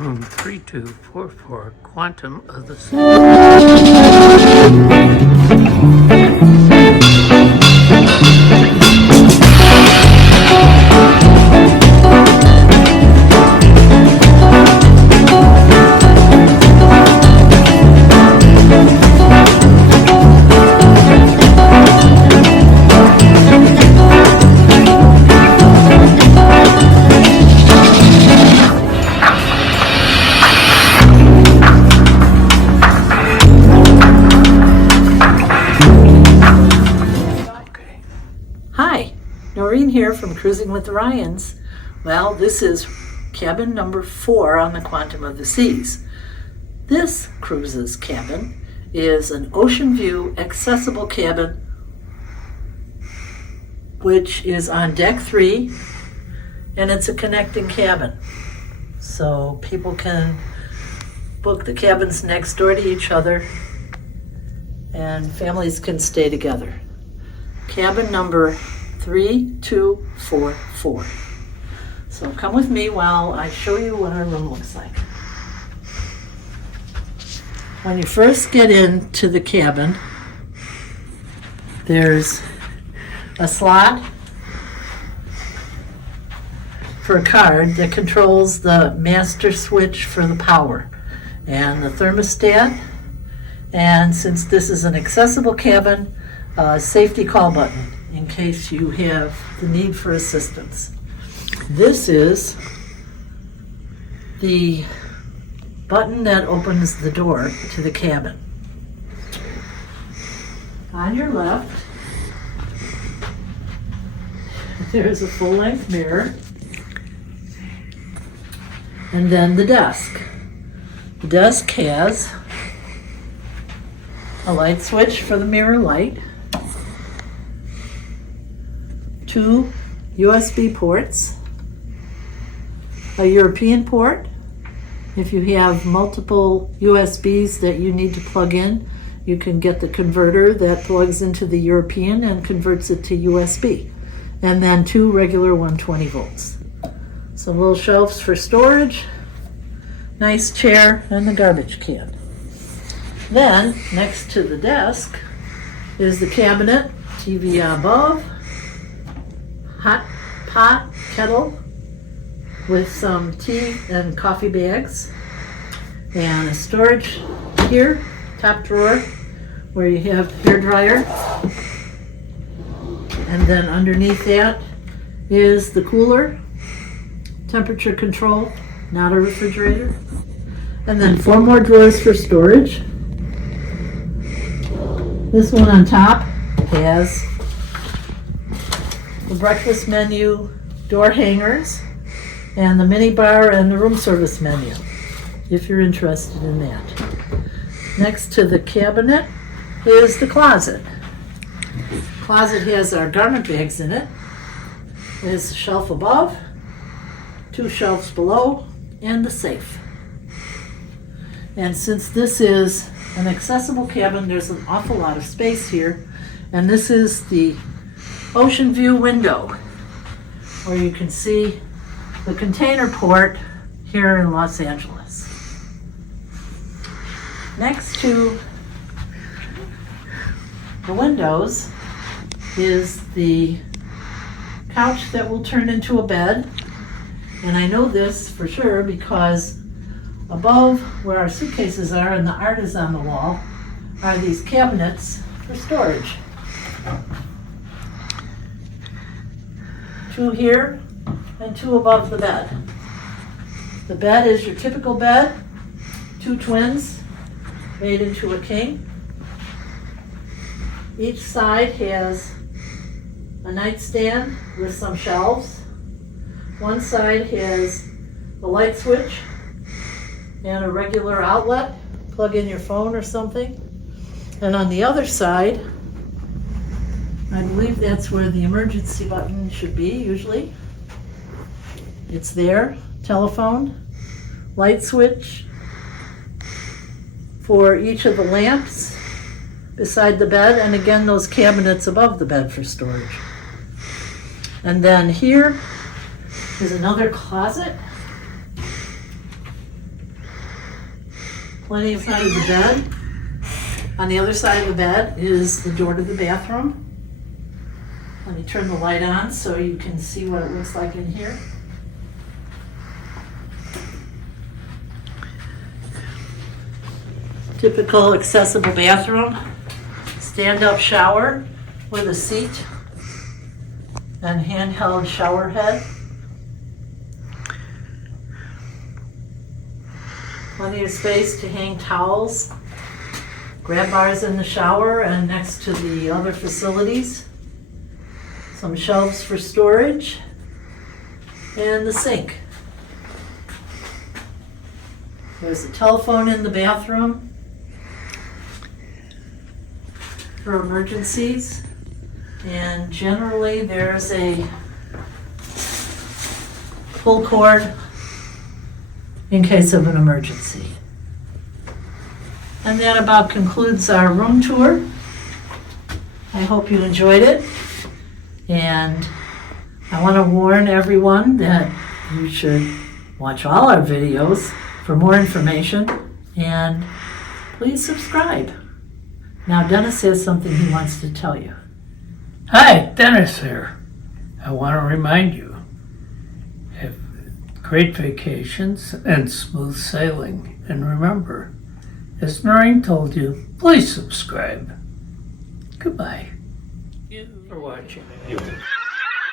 Room 3244, Quantum of the Sea. Hi, Noreen here from Cruising with the Ryans. Well, this is cabin number 4 on the Quantum of the Seas. This cruise's cabin is an ocean view accessible cabin which is on deck 3, and it's a connecting cabin. So people can book the cabins next door to each other and families can stay together. Cabin number 3244. So come with me while I show you what our room looks like. When you first get into the cabin, there's a slot for a card that controls the master switch for the power and the thermostat. And since this is an accessible cabin, a safety call button in case you have the need for assistance. This is the button that opens the door to the cabin. On your left, there's a full-length mirror, and then the desk. The desk has a light switch for the mirror light, 2 USB ports, a European port. If you have multiple USBs that you need to plug in, you can get the converter that plugs into the European and converts it to USB. And then 2 regular 120 volts. Some little shelves for storage, nice chair, and the garbage can. Then, next to the desk is the cabinet, TV above, hot pot, kettle with some tea and coffee bags, and a storage here, top drawer, where you have hair dryer. And then underneath that is the cooler, temperature control, not a refrigerator. And then 4 more drawers for storage. This one on top has the breakfast menu, door hangers, and the mini bar and the room service menu, if you're interested in that. Next to the cabinet is the closet. The closet has our garment bags in it. There's a shelf above, 2 shelves below, and the safe. And since this is an accessible cabin, there's an awful lot of space here. And this is the ocean view window, where you can see the container port here in Los Angeles. Next to the windows is the couch that will turn into a bed. And I know this for sure because above where our suitcases are and the art is on the wall are these cabinets for storage. 2 here and 2 above the bed. The bed is your typical bed, 2 twins made into a king. Each side has a nightstand with some shelves. One side has a light switch and a regular outlet, plug in your phone or something. And on the other side, I believe that's where the emergency button should be usually. It's there, telephone, light switch for each of the lamps beside the bed, and again those cabinets above the bed for storage. And then here is another closet plenty of side of the bed. On the other side of the bed is the door to the bathroom. Let me turn the light on so you can see what it looks like in here. Typical accessible bathroom. Stand-up shower with a seat and handheld shower head. Plenty of space to hang towels, grab bars in the shower and next to the other facilities. Some shelves for storage, and the sink. There's a telephone in the bathroom for emergencies, and generally there's a pull cord in case of an emergency. And that about concludes our room tour. I hope you enjoyed it. And I want to warn everyone that you should watch all our videos for more information, and please subscribe. Now Dennis has something he wants to tell you. Hi, Dennis here. I want to remind you, have great vacations and smooth sailing. And remember, as Noreen told you, please subscribe. Goodbye. Thank you for watching.